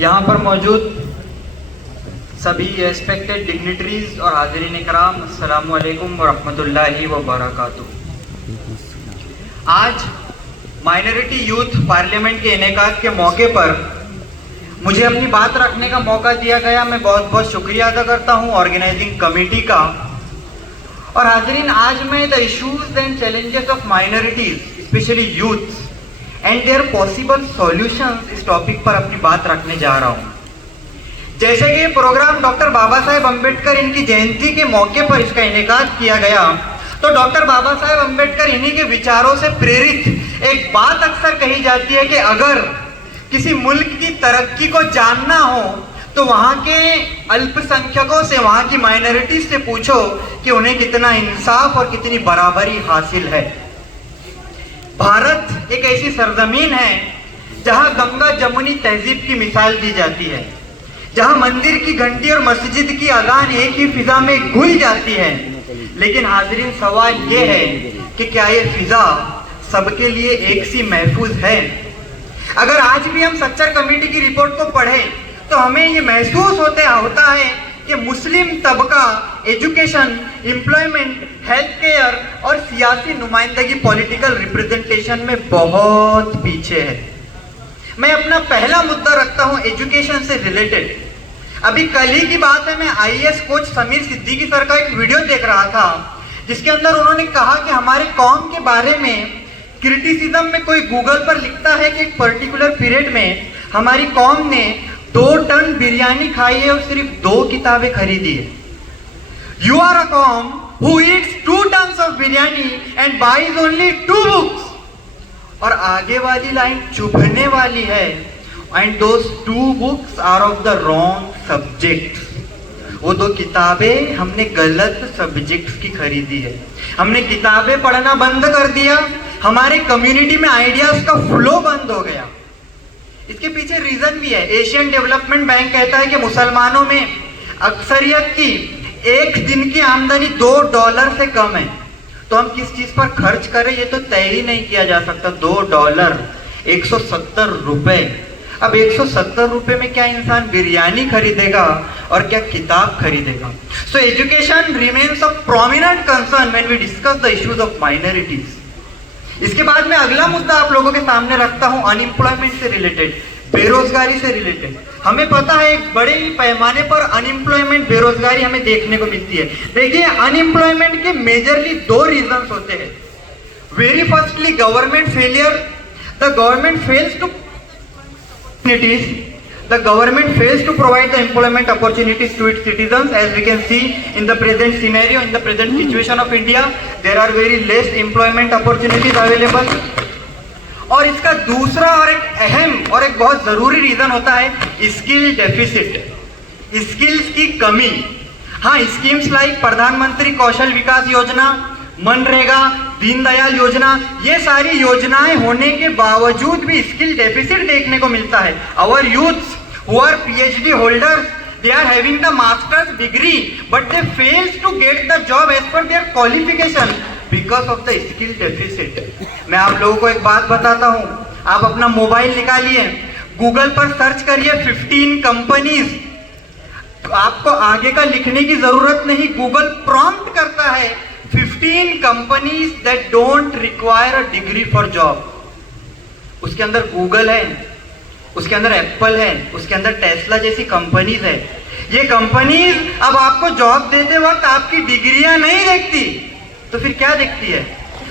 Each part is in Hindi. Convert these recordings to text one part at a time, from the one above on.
यहाँ पर मौजूद सभी रेस्पेक्टेड डिग्निटरीज और हाज़रीन इकराम, अस्सलामु अलैकुम व रहमतुल्लाहि व बरकातुहू। आज माइनॉरिटी यूथ पार्लियामेंट के इनेकाद के मौके पर मुझे अपनी बात रखने का मौका दिया गया। मैं बहुत बहुत शुक्रिया अदा करता हूँ ऑर्गेनाइजिंग कमेटी का। और हाज़रीन, आज मैं the issues and challenges of minorities specially youth and their possible solutions इस टॉपिक पर अपनी बात रखने जा रहा हूँ। जैसे कि ये प्रोग्राम डॉक्टर बाबा साहेब अम्बेडकर इनकी जयंती के मौके पर इसका इनेकाद किया गया, तो डॉक्टर बाबा साहेब अम्बेडकर इन्हीं के विचारों से प्रेरित एक बात अक्सर कही जाती है कि अगर किसी मुल्क की तरक्की को जानना हो तो वहाँ के अल्पसंख्यकों से, वहाँ की माइनॉरिटीज से पूछो कि उन्हें कितना इंसाफ और कितनी बराबरी हासिल है। भारत एक ऐसी सरजमीन है जहाँ गंगा जमुनी तहजीब की मिसाल दी जाती है, जहाँ मंदिर की घंटी और मस्जिद की अजान एक ही फिजा में घुल जाती है। लेकिन हाज़रीन, सवाल ये है कि क्या ये फिजा सबके लिए एक सी महफूज है? अगर आज भी हम सच्चर कमेटी की रिपोर्ट को पढ़ें तो हमें ये महसूस होता है कि मुस्लिम तबका एजुकेशन, एम्प्लॉयमेंट, हेल्थ केयर और सियासी नुमाइंदगी, पॉलिटिकल रिप्रेजेंटेशन में बहुत पीछे है। मैं अपना पहला मुद्दा रखता हूं एजुकेशन से रिलेटेड। अभी कल ही की बात है, मैं IAS coach Sameer Siddiqui sir का एक वीडियो देख रहा था जिसके अंदर उन्होंने कहा कि हमारे कौम के बारे में क्रिटिसिज्म में कोई गूगल पर लिखता है कि एक पर्टिकुलर पीरियड में हमारी कौम ने 2 टन बिरयानी खाई है और सिर्फ 2 किताबें खरीदी है। यू आर अ कौम who eats 2 tons of biryani and buys only 2 books. और आगे वाली लाइन चुभने वाली है, and those 2 books are of the wrong subject. वो 2 किताबें हमने गलत सब्जेक्ट्स की खरीदी है। हमने किताबें पढ़ना बंद कर दिया, हमारे कम्युनिटी में आइडियाज का फ्लो बंद हो गया। इसके पीछे रीजन भी है। एशियन डेवलपमेंट बैंक कहता है कि मुसलमानों में अक्सरियत की एक दिन की आमदनी $2 से कम है। तो हम किस चीज पर खर्च करें ये तो तय ही नहीं किया जा सकता। $2, 170 रुपए। अब 170 रुपए में क्या इंसान बिरयानी खरीदेगा और क्या किताब खरीदेगा? So education remains a prominent concern when we discuss the issues of minorities. इसके बाद में अगला मुद्दा आप लोगों के सामने रखता हूं अनएम्प्लॉयमेंट से रिलेटेड, बेरोजगारी से रिलेटेड। हमें पता है एक बड़े पैमाने पर अनएम्प्लॉयमेंट, बेरोजगारी हमें देखने को मिलती है। देखिए, अनएम्प्लॉयमेंट के मेजरली 2 रीजंस होते हैं। Very firstly government failure. The government fails to The government fails to provide the employment opportunities to its citizens. As we can see in the present scenario, in the present situation of India, there are very less employment opportunities available. और इसका दूसरा और एक अहम और एक बहुत जरूरी रीजन होता है स्किल डेफिसिट, स्किल्स की कमी। हाँ, स्कीम्स लाइक प्रधानमंत्री कौशल विकास योजना, मनरेगा, दीनदयाल योजना, ये सारी योजनाएं होने के बावजूद भी स्किल डेफिसिट देखने को मिलता है। Our youths who are PhD holders, they are having the master's degree but they fails to get the job as per their qualification because of the skill deficit. मैं आप लोगों को एक बात बताता हूँ, आप अपना मोबाइल निकालिए, गूगल पर सर्च करिए 15 कंपनीज। आपको आगे का लिखने की जरूरत नहीं, गूगल प्रॉम्प्ट करता है 15 companies that don't require a degree for job. उसके अंदर गूगल है, उसके अंदर एप्पल है, उसके अंदर टेस्ला जैसी कंपनीज है। ये कंपनीज अब आपको जॉब देते वक्त आपकी डिग्रियां नहीं देखती, तो फिर क्या देखती है?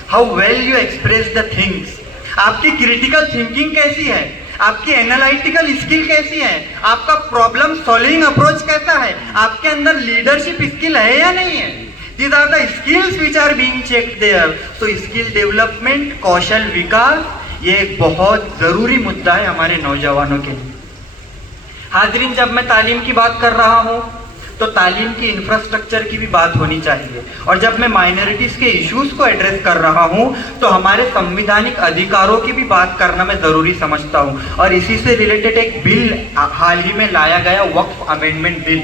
How well you express the things. आपकी क्रिटिकल थिंकिंग कैसी है, आपकी एनालिटिकल स्किल कैसी है, आपका प्रॉब्लम सॉल्विंग अप्रोच कैसा है, आपके अंदर लीडरशिप स्किल है या नहीं है। These are the skills which are being checked there. So skill development, कौशल विकास, ये एक बहुत जरूरी मुद्दा है हमारे नौजवानों के लिए। हाजरीन, जब मैं तालीम की बात कर रहा हूँ तो तालीम की इंफ्रास्ट्रक्चर की भी बात होनी चाहिए। और जब मैं माइनॉरिटीज के इश्यूज को एड्रेस कर रहा हूँ तो हमारे संवैधानिक अधिकारों की भी बात करना मैं जरूरी समझता हूँ। और इसी से रिलेटेड एक बिल हाल ही में लाया गया, वक्फ अमेंडमेंट बिल।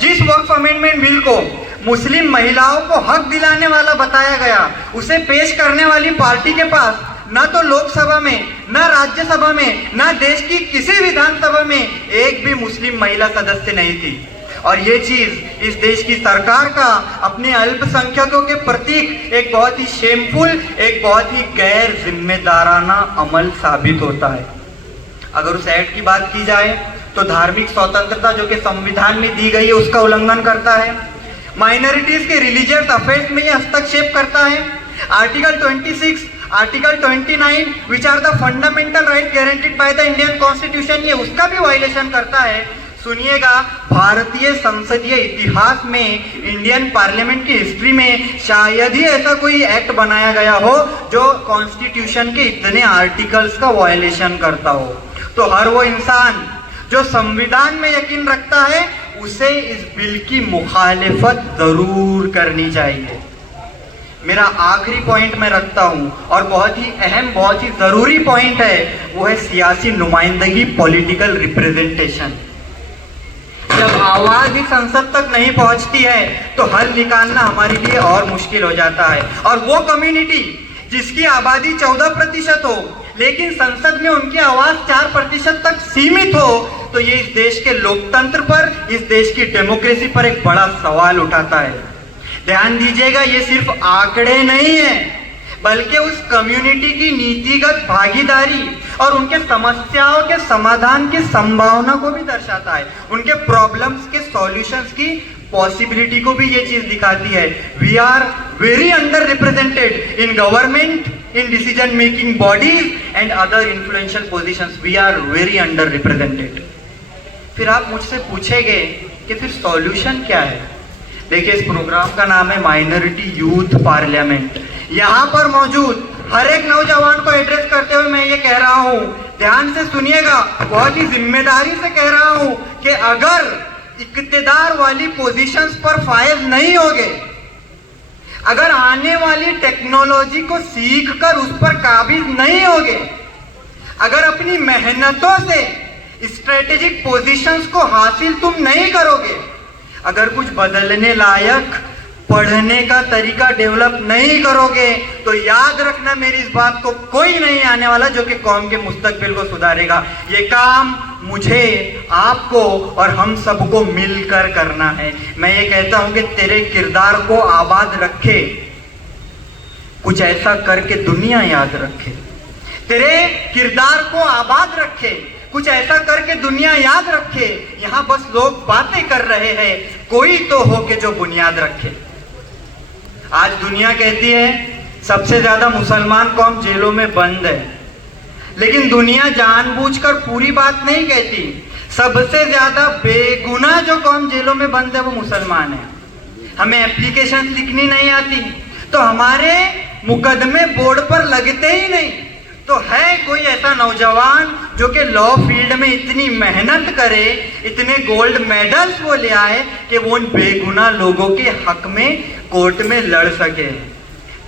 जिस वक्फ अमेंडमेंट बिल को मुस्लिम महिलाओं को हक दिलाने वाला बताया गया, उसे पेश करने वाली पार्टी के पास ना तो लोकसभा में, ना राज्यसभा में, ना देश की किसी विधानसभा में एक भी मुस्लिम महिला सदस्य नहीं थी। और ये चीज इस देश की सरकार का अपने अल्पसंख्यकों के प्रति एक बहुत ही शेमफुल, एक बहुत ही गैर जिम्मेदाराना अमल साबित होता है। अगर उस एक्ट की बात की जाए तो धार्मिक स्वतंत्रता जो कि संविधान में दी गई है उसका उल्लंघन करता है। माइनॉरिटीज के रिलीजियस अफेयर्स में ये हस्तक्षेप करता है। Article 26, article 29 which are the fundamental right guaranteed by the Indian constitution, ये उसका भी वायलेशन करता है। सुनिएगा, भारतीय संसदीय इतिहास में, इंडियन पार्लियामेंट की हिस्ट्री में शायद ही ऐसा कोई एक्ट बनाया गया हो जो कॉन्स्टिट्यूशन के इतने आर्टिकल्स का वायलेशन करता हो। तो हर वो इंसान जो संविधान में यकीन रखता है उसे इस बिल की मुखालिफत जरूर करनी चाहिए। मेरा आखिरी पॉइंट मैं रखता हूं और बहुत ही अहम, बहुत ही जरूरी पॉइंट है, वो है सियासी नुमाइंदगी, पॉलिटिकल रिप्रेजेंटेशन। जब आवाज ही संसद तक नहीं पहुंचती है तो हल निकालना हमारे लिए और मुश्किल हो जाता है। और वो कम्युनिटी जिसकी आबादी 14% हो लेकिन संसद में उनकी आवाज 4% तक सीमित हो, तो ये इस देश के लोकतंत्र पर, इस देश की डेमोक्रेसी पर एक बड़ा सवाल उठाता है। ध्यान दीजिएगा, ये सिर्फ आंकड़े नहीं है बल्कि उस कम्युनिटी की नीतिगत भागीदारी और उनके समस्याओं के समाधान की संभावना को भी दर्शाता है, उनके प्रॉब्लम्स के सॉल्यूशंस की पॉसिबिलिटी को भी ये चीज दिखाती है। We are very under represented in government, in decision making bodies and other influential positions, we are very under represented। फिर आप मुझसे पूछेंगे कि फिर सॉल्यूशन क्या है। देखिए, इस प्रोग्राम का नाम है माइनॉरिटी यूथ पार्लियामेंट। यहाँ पर मौजूद हर एक नौजवान को एड्रेस करते हुए मैं ये कह रहा हूँ, ध्यान से सुनिएगा, बहुत ही जिम्मेदारी से कह रहा हूँ कि अगर इक्तदार वाली पोजीशंस पर फायज नहीं होगे, अगर आने वाली टेक्नोलॉजी को सीखकर उस पर काबिज नहीं होगे, अगर अपनी मेहनतों से स्ट्रेटेजिक पोजीशंस को हासिल तुम नहीं करोगे, अगर कुछ बदलने लायक पढ़ने का तरीका डेवलप नहीं करोगे, तो याद रखना मेरी इस बात को, कोई नहीं आने वाला जो कि कौम के मुस्तकबिल को सुधारेगा। ये काम मुझे, आपको और हम सबको मिलकर करना है। मैं ये कहता हूं कि तेरे किरदार को आबाद रखे, कुछ ऐसा करके दुनिया याद रखे। तेरे किरदार को आबाद रखे, कुछ ऐसा करके दुनिया याद रखे। यहां बस लोग बातें कर रहे हैं, कोई तो हो के जो बुनियाद रखे। आज दुनिया कहती है सबसे ज्यादा मुसलमान कौम जेलों में बंद है, लेकिन दुनिया जानबूझकर पूरी बात नहीं कहती। सबसे ज्यादा बेगुनाह जो कौम जेलों में बंद है वो मुसलमान है। हमें एप्लीकेशन लिखनी नहीं आती तो हमारे मुकदमे बोर्ड पर लगते ही नहीं। तो है कोई ऐसा नौजवान जो कि लॉ फील्ड में इतनी मेहनत करे, इतने गोल्ड मेडल्स वो ले आए कि वो उन बेगुनाह लोगों के हक में कोर्ट में लड़ सके।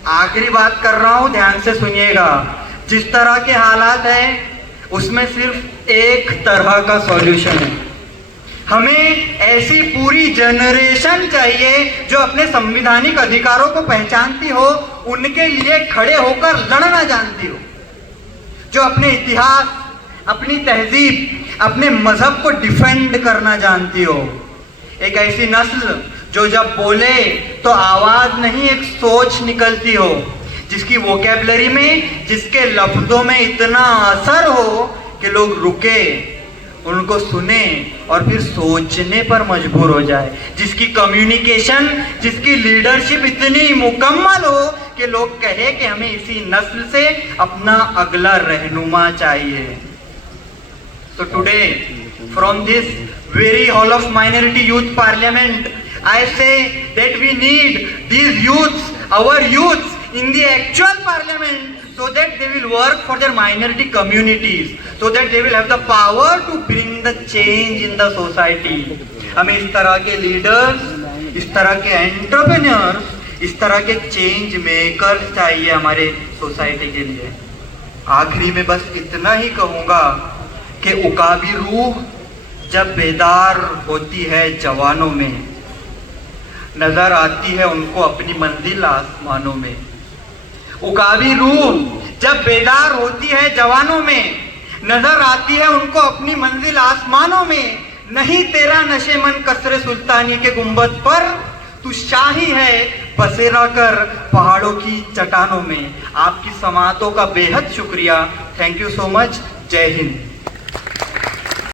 आखिरी बात कर रहा हूं, ध्यान से सुनिएगा। जिस तरह के हालात हैं उसमें सिर्फ एक तरह का सॉल्यूशन है। हमें ऐसी पूरी जनरेशन चाहिए जो अपने संवैधानिक अधिकारों को पहचानती हो, उनके लिए खड़े होकर लड़ना जानती हो, जो अपने इतिहास, अपनी तहजीब, अपने मजहब को डिफेंड करना जानती हो। एक ऐसी नस्ल जो जब बोले तो आवाज नहीं, एक सोच निकलती हो, जिसकी वोकैबुलरी में, जिसके लफ्जों में इतना असर हो कि लोग रुके, उनको सुने और फिर सोचने पर मजबूर हो जाए, जिसकी कम्युनिकेशन, जिसकी लीडरशिप इतनी मुकम्मल हो कि लोग कहे कि हमें इसी नस्ल से अपना अगला रहनुमा चाहिए। So today, from this very hall of minority youth parliament, I say that we need these youths, our youths, in the actual parliament, so that they will work for their minority communities, so that they will have the power to bring the change in the society. हमें इस तरह के लीडर्स, इस तरह के एंटरप्रेन्योर्स, इस तरह के चेंज मेकर्स चाहिए हमारे सोसाइटी के लिए। आखिरी में बस इतना ही कहूँगा कि उकाबी रूह जब बेदार होती है जवानों में, नजर आती है उनको अपनी मंजिल आसमानों में। उकाबी रूह जब बेदार होती है जवानों में, नजर आती है उनको अपनी मंजिल आसमानों में। नहीं तेरा नशे मन कसरे सुल्तानी के गुंबद पर, तू शाही है बसेरा कर पहाड़ों की चट्टानों में। आपकी समातों का बेहद शुक्रिया। Thank you so much. जय हिंद।